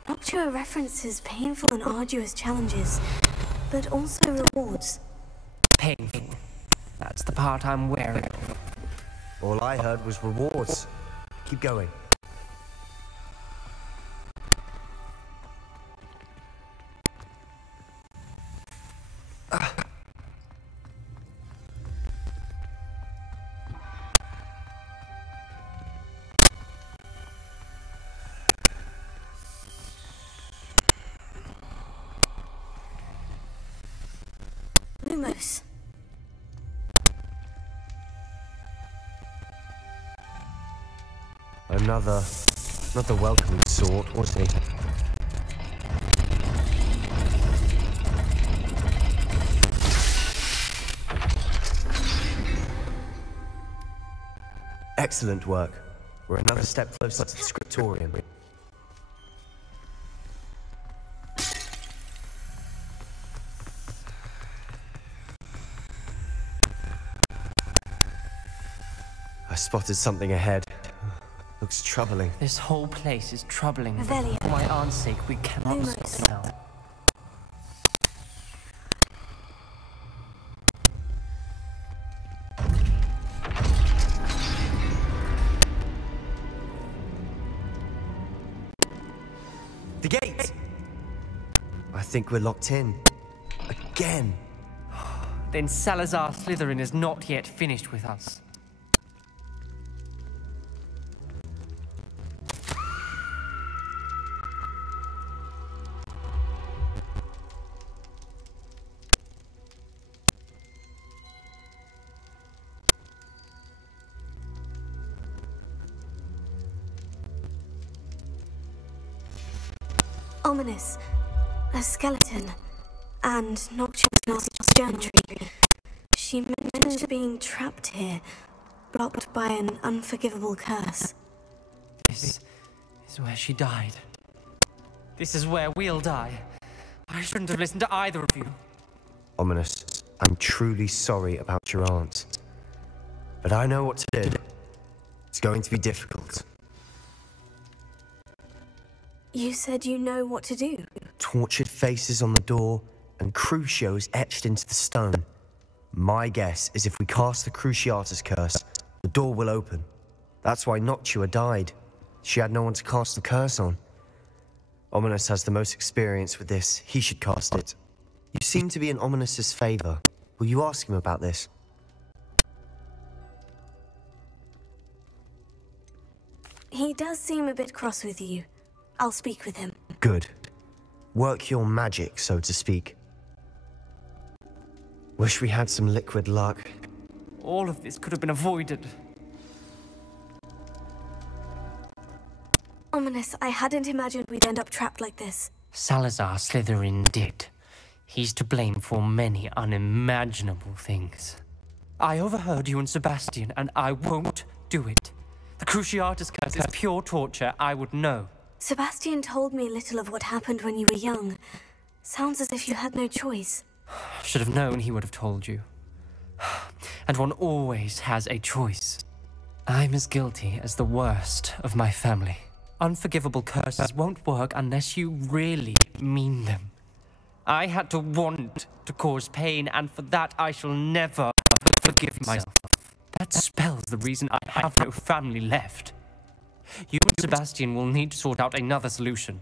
Noctua references painful and arduous challenges, but also rewards. Painful. That's the part I'm wary of. All I heard was rewards. Keep going. Lumos. Another, not the welcoming sort, was he? Excellent work. We're another step closer to the scriptorium. I spotted something ahead. Looks troubling. This whole place is troubling. Revelio. For my aunt's sake, we cannot Lumos. stop now. The gate! I think we're locked in. Again. Then Salazar Slytherin is not yet finished with us. Ominous. A skeleton. And Noctua's geometry. She mentions being trapped here, blocked by an unforgivable curse. This is where she died. This is where we'll die. I shouldn't have listened to either of you. Ominous, I'm truly sorry about your aunt. But I know what to do. It's going to be difficult. You said you know what to do. Tortured faces on the door and Crucios etched into the stone. My guess is if we cast the Cruciatus curse, the door will open. That's why Noctua died. She had no one to cast the curse on. Ominous has the most experience with this. He should cast it. You seem to be in Ominous's favor. Will you ask him about this? He does seem a bit cross with you. I'll speak with him. Good. Work your magic, so to speak. Wish we had some liquid luck. All of this could have been avoided. Ominous, I hadn't imagined we'd end up trapped like this. Salazar Slytherin did. He's to blame for many unimaginable things. I overheard you and Sebastian, and I won't do it. The Cruciatus curse is pure torture, I would know. Sebastian told me a little of what happened when you were young. Sounds as if you had no choice. Should have known he would have told you. And one always has a choice. I'm as guilty as the worst of my family. Unforgivable curses won't work unless you really mean them. I had to want to cause pain, and for that I shall never forgive myself. That spell's the reason I have no family left. You and Sebastian will need to sort out another solution.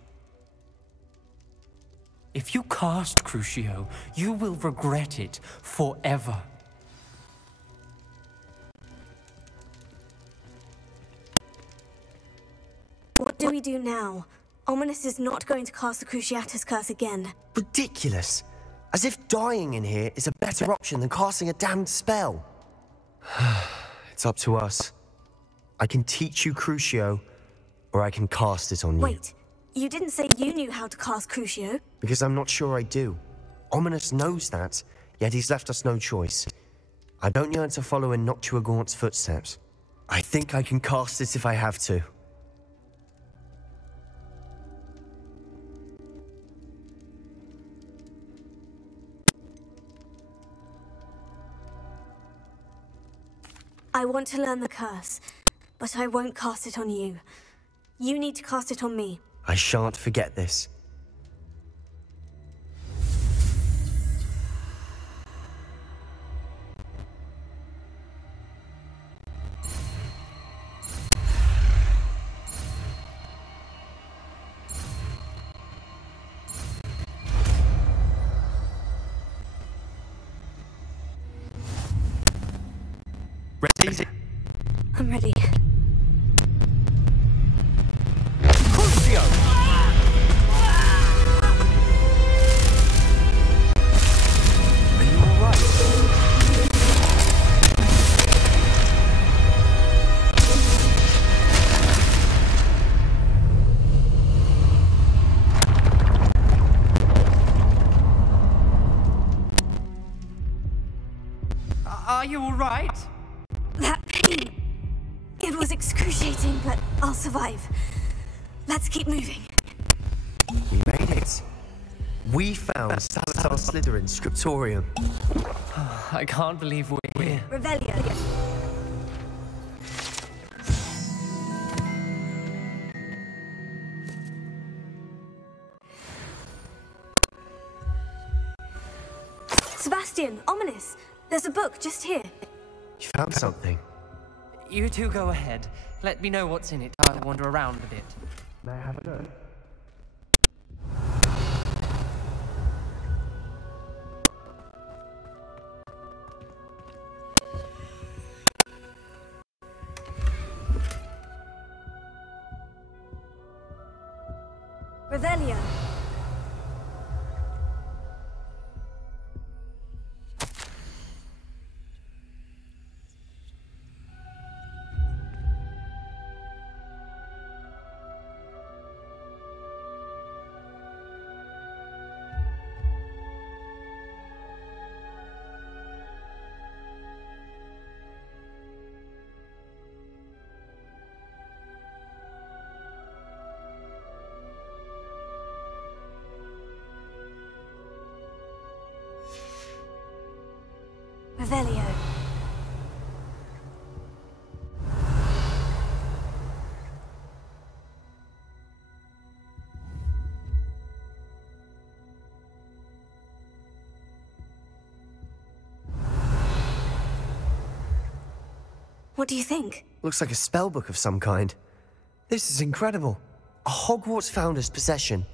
If you cast Crucio, you will regret it forever. What do we do now? Ominous is not going to cast the Cruciatus curse again. Ridiculous. As if dying in here is a better option than casting a damned spell. It's up to us. I can teach you Crucio, or I can cast it on you. Wait, you didn't say you knew how to cast Crucio? Because I'm not sure I do. Ominous knows that, yet he's left us no choice. I don't yearn to follow in Noctuagaunt's footsteps. I think I can cast it if I have to. I want to learn the curse, but I won't cast it on you. You need to cast it on me. I shan't forget this. Ready? I'm ready. Crucio! Are you alright? Are you alright? That pain. It was excruciating, but I'll survive. Let's keep moving. We made it. We found Salazar Slytherin's scriptorium. I can't believe we're here. Revelio. Sebastian, Ominous. There's a book just here. You found something. You two go ahead. Let me know what's in it. I'll wander around a bit. May I have a look? Revelio. Revelio. What do you think? Looks like a spellbook of some kind. This is incredible. A Hogwarts founder's possession.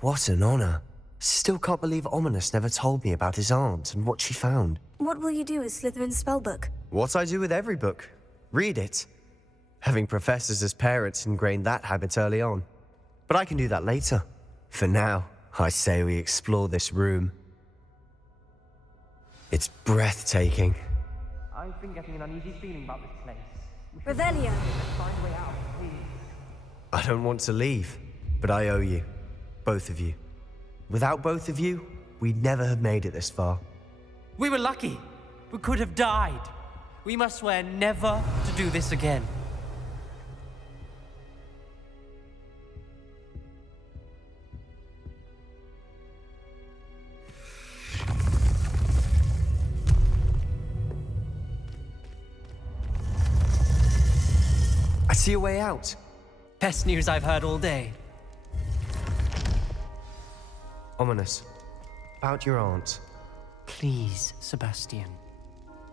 What an honor. Still can't believe Ominous never told me about his aunt and what she found. What will you do with Slytherin's spellbook? What I do with every book. Read it. Having professors as parents ingrained that habit early on. But I can do that later. For now, I say we explore this room. It's breathtaking. I've been getting an uneasy feeling about this place. Revelio. Let's find a way out, please. I don't want to leave, but I owe you. Both of you. Without both of you, we'd never have made it this far. We were lucky. We could have died. We must swear never to do this again. see a way out. Best news I've heard all day. Ominous. About your aunt. Please, Sebastian.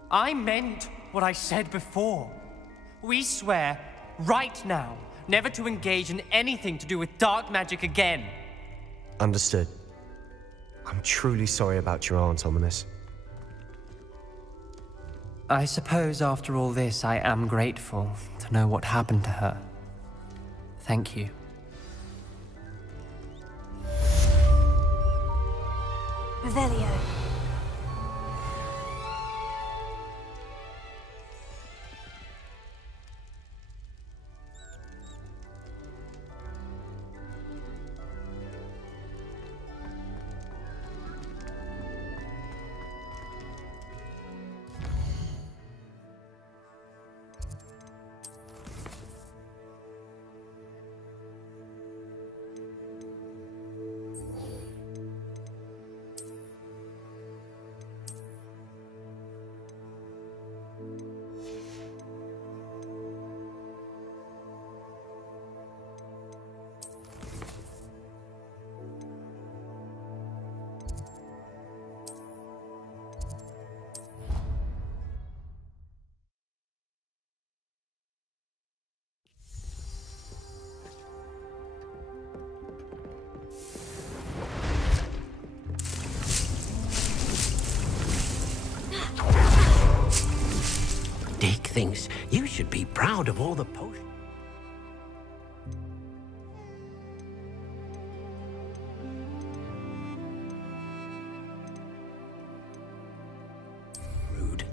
I meant what I said before. We swear, right now, never to engage in anything to do with dark magic again. Understood. I'm truly sorry about your aunt, Ominous. I suppose after all this, I am grateful to know what happened to her. Thank you. Revelio. Dick thinks you should be proud of all the potions. Rude.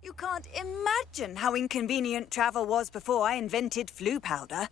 You can't imagine how inconvenient travel was before I invented flu powder.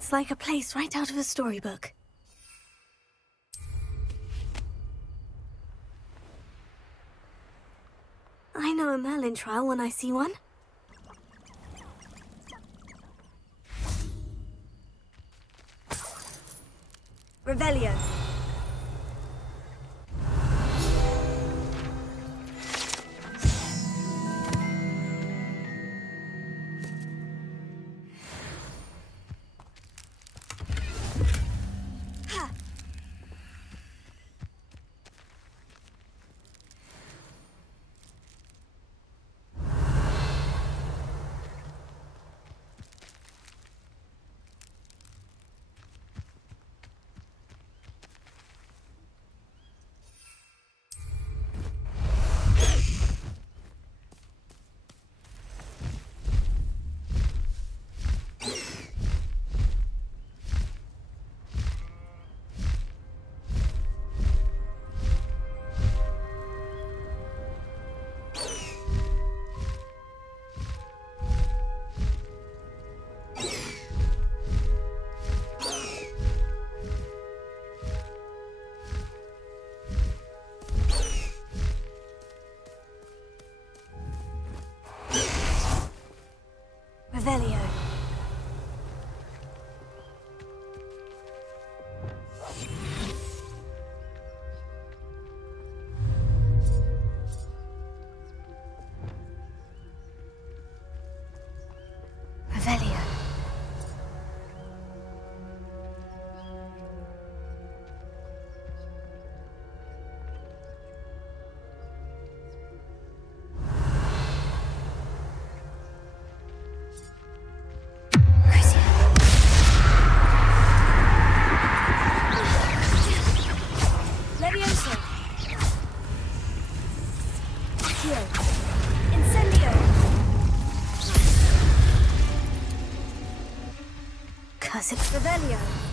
It's like a place right out of a storybook. I know a Merlin trial when I see one. Revelio. Revelio. Revelio. Because it's Revelio.